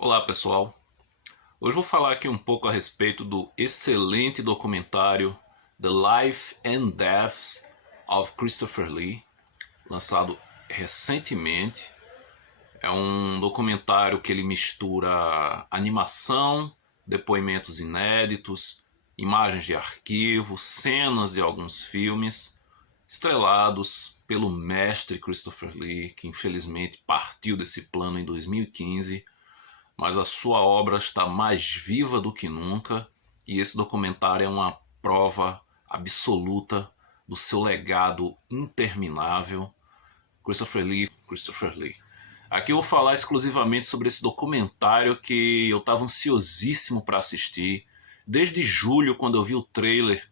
Olá pessoal, hoje vou falar aqui um pouco a respeito do excelente documentário The Life and Deaths of Christopher Lee, lançado recentemente. É um documentário que ele mistura animação, depoimentos inéditos, imagens de arquivo, cenas de alguns filmes, estrelados pelo mestre Christopher Lee, que infelizmente partiu desse plano em 2015, mas a sua obra está mais viva do que nunca e esse documentário é uma prova absoluta do seu legado interminável. Christopher Lee, Christopher Lee. Aqui eu vou falar exclusivamente sobre esse documentário que eu estava ansiosíssimo para assistir. Desde julho, quando eu vi o trailer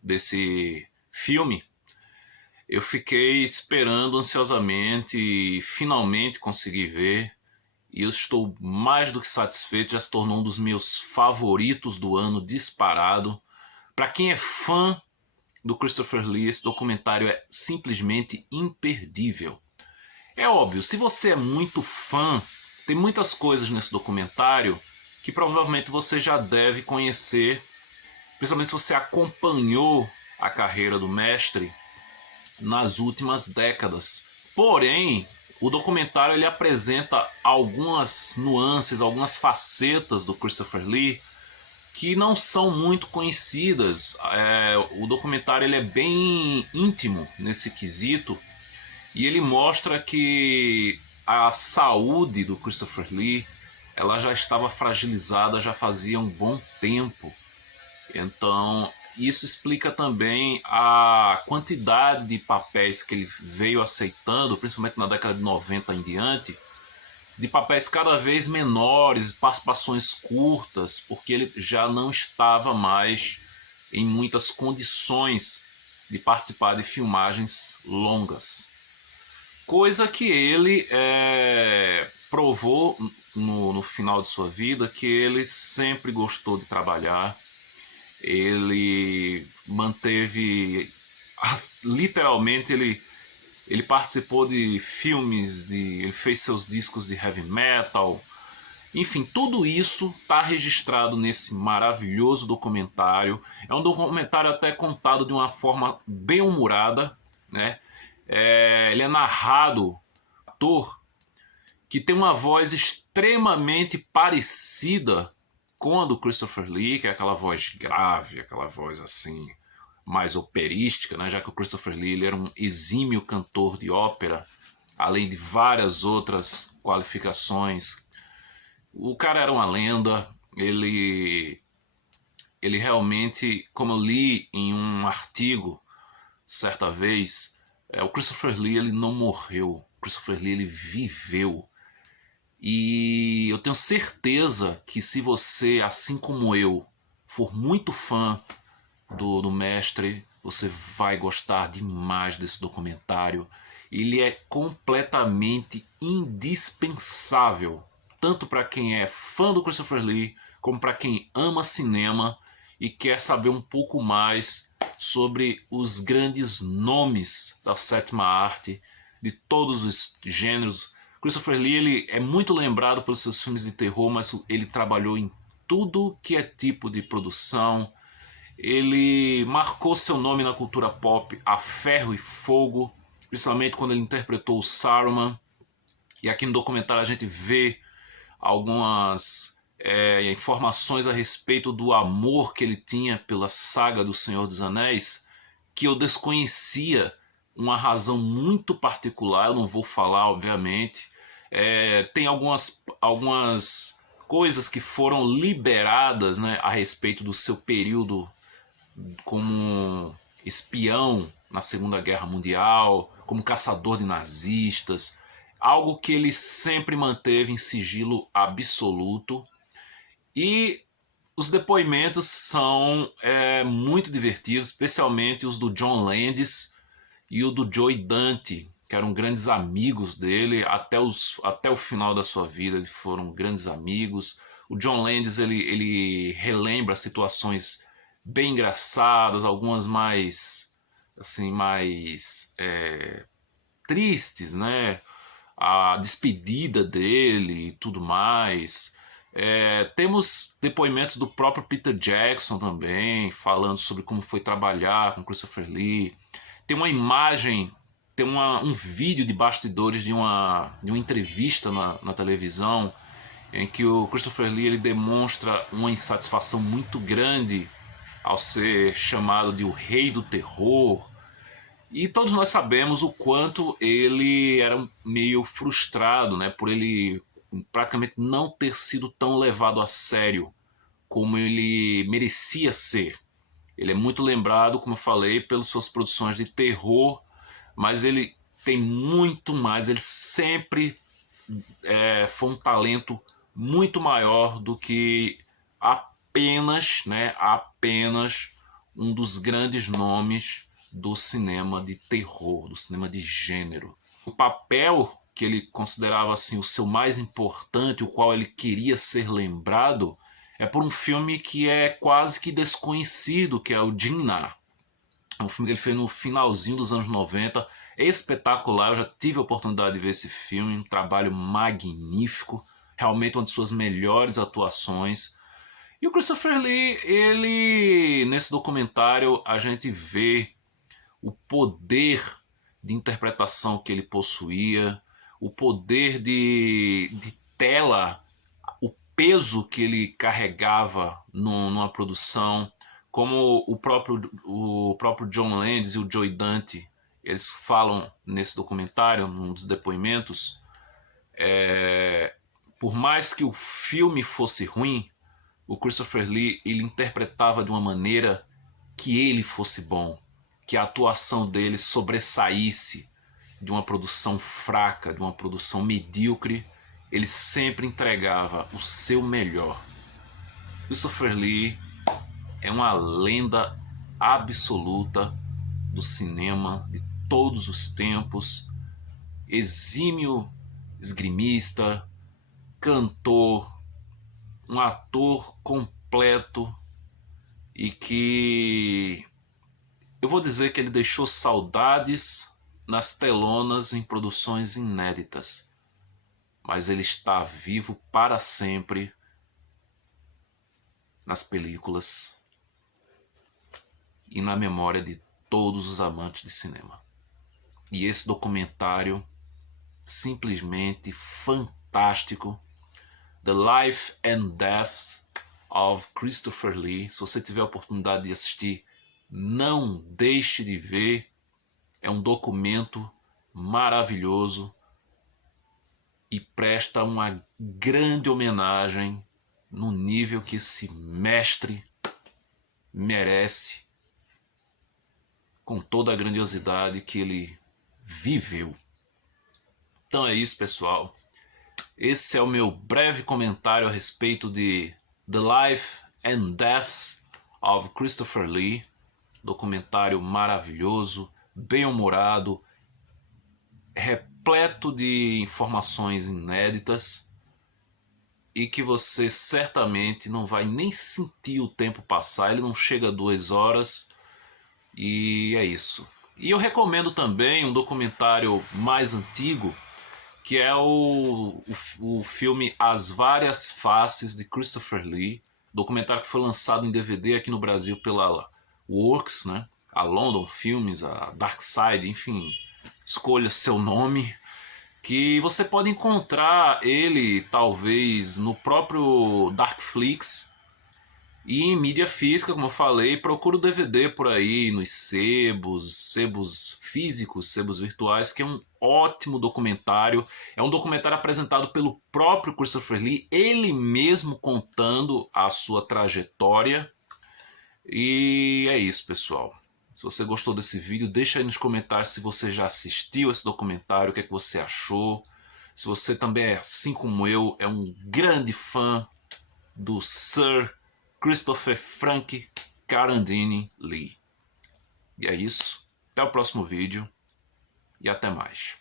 desse filme, eu fiquei esperando ansiosamente e finalmente consegui ver. E eu estou mais do que satisfeito, já se tornou um dos meus favoritos do ano disparado. Para quem é fã do Christopher Lee, esse documentário é simplesmente imperdível. É óbvio, se você é muito fã, tem muitas coisas nesse documentário que provavelmente você já deve conhecer, principalmente se você acompanhou a carreira do mestre nas últimas décadas. Porém, o documentário ele apresenta algumas nuances, algumas facetas do Christopher Lee que não são muito conhecidas. O documentário ele é bem íntimo nesse quesito e ele mostra que a saúde do Christopher Lee ela já estava fragilizada já fazia um bom tempo. Então, isso explica também a quantidade de papéis que ele veio aceitando, principalmente na década de 90 em diante, de papéis cada vez menores, participações curtas, porque ele já não estava mais em muitas condições de participar de filmagens longas. Coisa que ele provou no final de sua vida que ele sempre gostou de trabalhar. Ele manteve, literalmente, ele participou de filmes, ele fez seus discos de heavy metal. Enfim, tudo isso está registrado nesse maravilhoso documentário. É um documentário até contado de uma forma bem humorada, né? Ele é narrado ator que tem uma voz extremamente parecida com a do Christopher Lee, que é aquela voz grave, aquela voz assim mais operística, né? Já que o Christopher Lee ele era um exímio cantor de ópera, além de várias outras qualificações. O cara era uma lenda, ele realmente, como eu li em um artigo certa vez, o Christopher Lee ele não morreu, o Christopher Lee ele viveu. E eu tenho certeza que se você, assim como eu, for muito fã do mestre, você vai gostar demais desse documentário. Ele é completamente indispensável, tanto para quem é fã do Christopher Lee, como para quem ama cinema e quer saber um pouco mais sobre os grandes nomes da sétima arte, de todos os gêneros. Christopher Lee ele é muito lembrado pelos seus filmes de terror, mas ele trabalhou em tudo que é tipo de produção. Ele marcou seu nome na cultura pop a ferro e fogo, principalmente quando ele interpretou o Saruman. E aqui no documentário a gente vê algumas informações a respeito do amor que ele tinha pela saga do Senhor dos Anéis, que eu desconhecia uma razão muito particular, eu não vou falar, obviamente. Tem algumas coisas que foram liberadas, né, a respeito do seu período como espião na Segunda Guerra Mundial, como caçador de nazistas, algo que ele sempre manteve em sigilo absoluto. E os depoimentos são muito divertidos, especialmente os do John Landis e o do Joe Dante, que eram grandes amigos dele até o final da sua vida. Eles foram grandes amigos. O John Landis ele relembra situações bem engraçadas, algumas mais assim mais tristes, né? A despedida dele e tudo mais. Temos depoimentos do próprio Peter Jackson também, falando sobre como foi trabalhar com Christopher Lee. Tem uma imagem, tem um vídeo de bastidores de uma entrevista na televisão, em que o Christopher Lee ele demonstra uma insatisfação muito grande ao ser chamado de o rei do terror. E todos nós sabemos o quanto ele era meio frustrado, né, por ele praticamente não ter sido tão levado a sério como ele merecia ser. Ele é muito lembrado, como eu falei, pelas suas produções de terror, mas ele tem muito mais, ele sempre foi um talento muito maior do que apenas, né, apenas um dos grandes nomes do cinema de terror, do cinema de gênero. O papel que ele considerava assim o seu mais importante, o qual ele queria ser lembrado, é por um filme que é quase que desconhecido, que é o Jinnah. É um filme que ele fez no finalzinho dos anos 90, é espetacular, eu já tive a oportunidade de ver esse filme, um trabalho magnífico, realmente uma de suas melhores atuações. E o Christopher Lee, ele nesse documentário a gente vê o poder de interpretação que ele possuía, o poder de tela, o peso que ele carregava numa produção, como o próprio John Landis e o Joe Dante, eles falam nesse documentário, num dos depoimentos, por mais que o filme fosse ruim, o Christopher Lee ele interpretava de uma maneira que ele fosse bom, que a atuação dele sobressaísse de uma produção fraca, de uma produção medíocre. Ele sempre entregava o seu melhor. Christopher Lee é uma lenda absoluta do cinema de todos os tempos, exímio esgrimista, cantor, um ator completo e que eu vou dizer que ele deixou saudades nas telonas em produções inéditas, mas ele está vivo para sempre nas películas e na memória de todos os amantes de cinema. E esse documentário simplesmente fantástico, The Life and Death of Christopher Lee. Se você tiver a oportunidade de assistir, não deixe de ver. É um documento maravilhoso e presta uma grande homenagem no nível que esse mestre merece, com toda a grandiosidade que ele viveu. Então é isso, pessoal. Esse é o meu breve comentário a respeito de The Life and Death of Christopher Lee. Documentário maravilhoso, bem-humorado, repleto de informações inéditas e que você certamente não vai nem sentir o tempo passar. Ele não chega a 2 horas e é isso. E eu recomendo também um documentário mais antigo, que é o filme As Várias Faces de Christopher Lee, documentário que foi lançado em DVD aqui no Brasil pela Works, né? A London Filmes, a Dark Side, enfim, escolha seu nome, que você pode encontrar ele talvez no próprio Darkflix e em mídia física, como eu falei. Procura o DVD por aí nos sebos físicos, sebos virtuais, que é um ótimo documentário. É um documentário apresentado pelo próprio Christopher Lee, ele mesmo contando a sua trajetória. E é isso, pessoal. Se você gostou desse vídeo, deixa aí nos comentários se você já assistiu esse documentário, o que é que você achou. Se você também é, assim como eu, é um grande fã do Sir Christopher Frank Carandini Lee. E é isso. Até o próximo vídeo e até mais.